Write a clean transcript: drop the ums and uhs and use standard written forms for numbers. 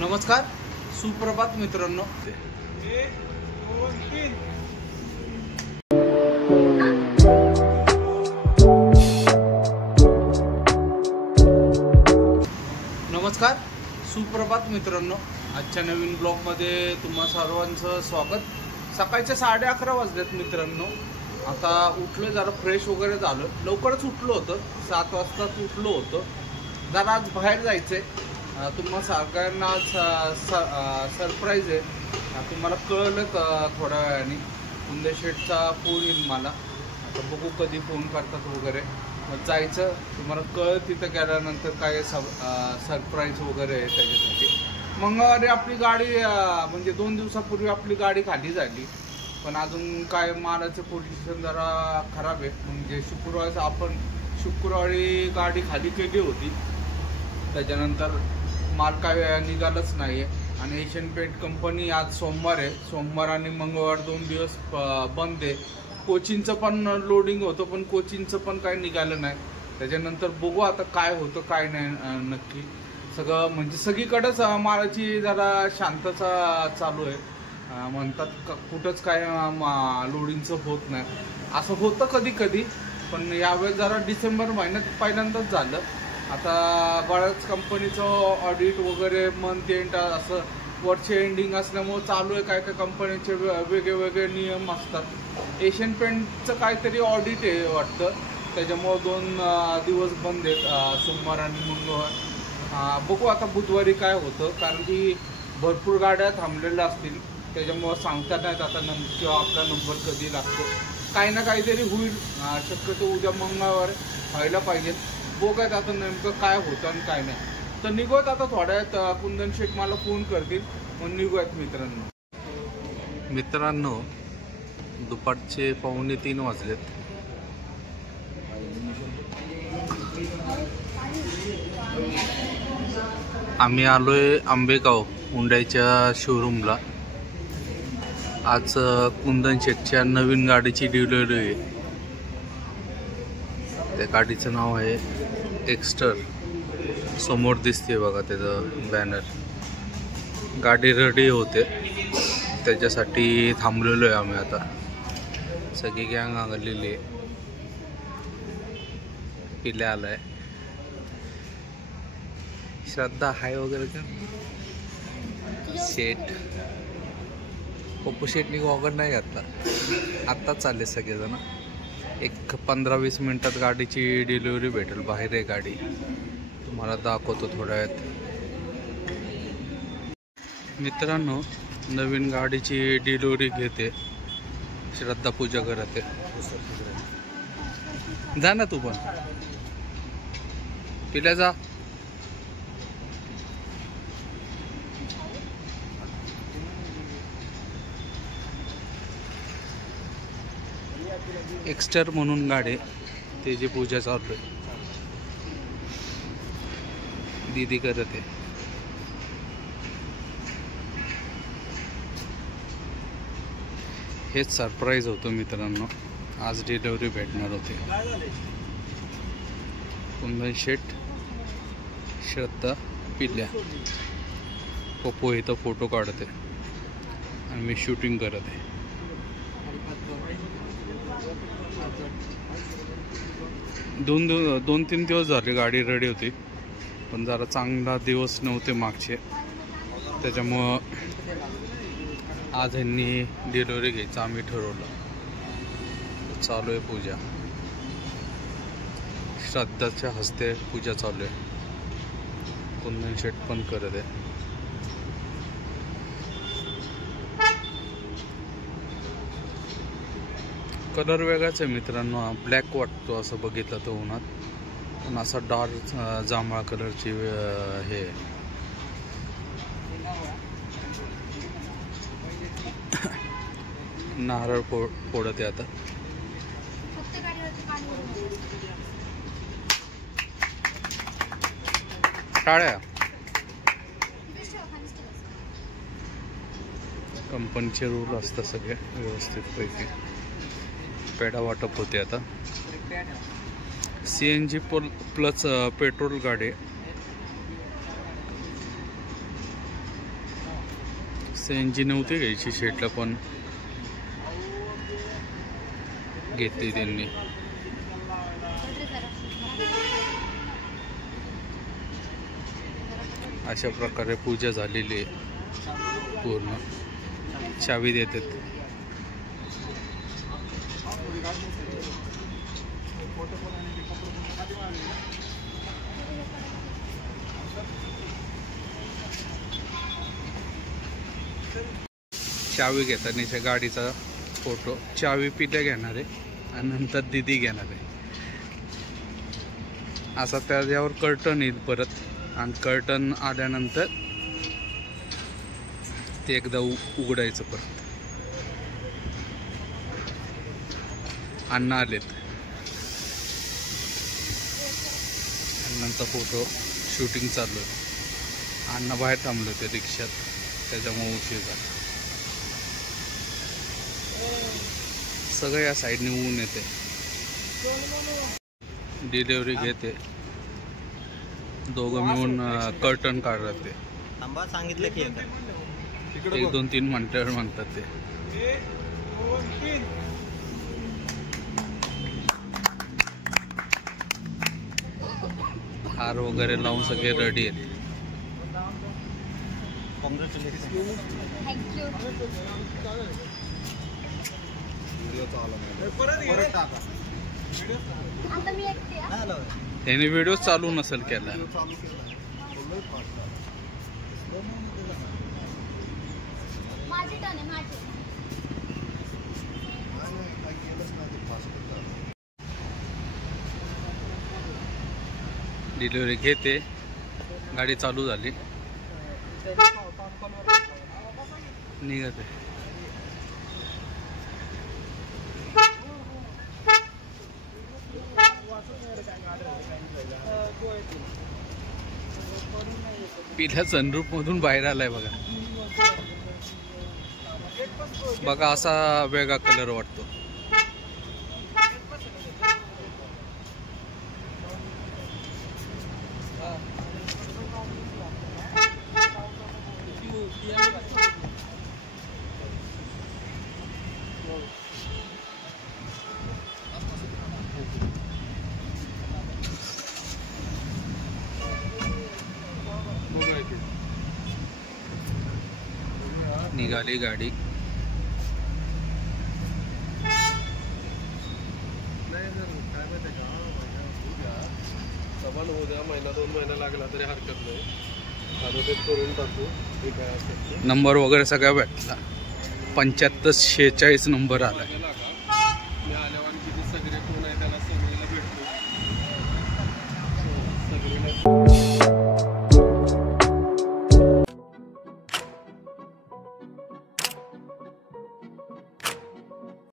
नमस्कार, सुप्रभात मित्रांनो। नमस्कार, सुप्रभात मित्रांनो। आजच्या नवीन ब्लॉगमध्ये तुम्हा सर्वांचं स्वागत। सकाळचे 11:30 वाजलेत मित्रांनो। आता उठलो, जरा फ्रेश वगैरे झालो, लवकरच उठलो होतं, 7 वाजताच उठलो होतं। जरा आज बाहेर जायचंय, तुम्हा सगळ्यांना सरप्राईज आहे। तुम्हाला कळलं थोड्या वेळाने कुंदेशेठचा फोन येईल मला, आता बघू कधी फोन करतात वगैरे, मग जायचं। तुम्हाला कळ तिथं गेल्यानंतर काय सरप्राईज वगैरे आहे त्याच्यासाठी। मंगळवारी आपली गाडी म्हणजे 2 दिवसापूर्वी आपली गाडी खाली झाली, पण अजून काय मालाचं पोझिशन जरा खराब आहे। म्हणजे शुक्रवारी गाडी खाली केली होती, त्याच्यानंतर माल काय निघालच नाही आहे। आणि एशियन पेंट कंपनी आज सोमवार आणि मंगळवार 2 दिवस बंद आहे। कोचिंगचं पण लोडिंग होतं, पण कोचिंगचं पण काही निघालं नाही। त्याच्यानंतर बघू आता काय होतं काय नाही नक्की। सगळं म्हणजे सगळीकडेच मालाची जरा शांतता चालू आहे। म्हणतात कुठंच काय लोडिंगचं होत नाही, असं होतं कधी कधी, पण यावेळेस जरा डिसेंबर महिन्यात पहिल्यांदाच झालं। आता बऱ्याच कंपनीचं ऑडिट वगैरे मंथ एंड असं वर्ष एंडिंग असल्यामुळे चालू आहे। काय काय कंपन्यांचे वेगळे नियम असतात। एशियन पेंटचं काहीतरी ऑडिट आहे वाटतं, त्याच्यामुळं 2 दिवस बंद आहेत, सोमवार आणि मंगळवार। बघू आता बुधवारी काय होतं, कारण की भरपूर गाड्या थांबलेल्या असतील, त्याच्यामुळं सांगता नाहीत आता किंवा आपला नंबर कधी लागतो। काही ना काहीतरी होईल, शक्यतो उद्या मंगळवार व्हायला पाहिजे। बघायचं आता नेमकं काय होतं आणि काय नाही। तर निघूयात आता थोड्यात, कुंदन शेठ मला फोन करतील, मग निघूयात मित्रांनो। दुपारचे 2:45 वाजलेत। आम्ही आलोय आंबेगाव हुंडाईच्या शोरूमला। आज कुंदन शेठच्या नवीन गाडीची डिलिव्हरी आहे। त्या गाडीचं नाव आहे एक्स्टर, समोर दिसते बघा त्याचं बॅनर। गाडी रेडी होते, त्याच्यासाठी थांबलेलो आहे आम्ही। आता सगळी गँग आलेली आहे, पिल्या आलाय, श्रद्धा हाय वगैरे का शेठ। पप्पू शेठनी वगैरे नाही घातला, आत्ताच चालले सगळेजण। एक 15-20 मिनिटात गाडीची डिलिव्हरी भेटेल। बाहेर आहे गाडी, तुम्हाला दाखवतो थोड्या वेळात। मित्रांनो, नवीन गाडीची डिलिव्हरी घेते श्रद्धा, पूजा करते। जा ना तू पण, पिल्या जा। एक्स्टर म्हणून गाडी, त्याची पूजा चालू आहे, दीदी करत आहे। हेच सरप्राईज होतं मित्रांनो, आज डिलिव्हरी भेटणार होते। कुंदन शेठ, श्रद्धा, पिल्या, पप्पू इथं फोटो काढते आणि मी शूटिंग करत आहे। 2-3 दिवस झाले गाडी रेडी होती, पण जरा चांगला दिवस नव्हते मागचे, त्याच्यामुळं आज ह्यांनी डिलिव्हरी घ्यायचं आम्ही ठरवलं। चालू आहे पूजा, श्रद्धाच्या हस्ते पूजा चालू आहे, कुंदन शेठ पण करत आहे। कलर वेगळाच आहे मित्रांनो, ब्लॅक वाटतो असं बघितलं तर उन्हात, पण असा डार्क जांभळा कलरची हे नारळ फोडते आता। टाळ्या, कंपनीचे रूल असतात सगळे व्यवस्थित पैकी। पेढा वाटप होते आता। CNG प्लस पेट्रोल गाडी CNG नव्हती घ्यायची शेटला, पण घेतली त्यांनी. अशा प्रकारे पूजा झालेली आहे. पूर्ण चावी देतात. चावी घेताना गाडीचा फोटो, चावी पिल्या घेणार आहे आणि नंतर दिदी घेणार आहे. असा त्याच्यावर कर्टन येईल परत, आणि कर्टन आल्यानंतर ते एकदा उघडायचं परत. अण्णा आलेत, अण्णांचा फोटो शूटिंग चालू आहे. अण्णा बाहेर थांबले होते रिक्षात, त्याच्यामुळे उशीर झाला. सगळं या साईडने ऊन येते. डिलिव्हरी घेते, दोघं मिळून कर्टन काढतात ते. सांगितलं की 1 2 3 म्हणतात ते. हार वगैरे लावून सगळे रेडी आहेत. त्याने व्हिडिओ चालू नसेल केला. डिलिव्हरी घेते, गाडी चालू झाली, निघते. पिल्या सनरूफ मधून बाहेर आलाय बघा. बघा असा वेगळा कलर वाटतो. निघाली गाडी. महिना 2 महिना लागला तरी हरकत नाही. करून टाकू. नंबर वगैरे सगळा भेटला. 75 46 नंबर आला.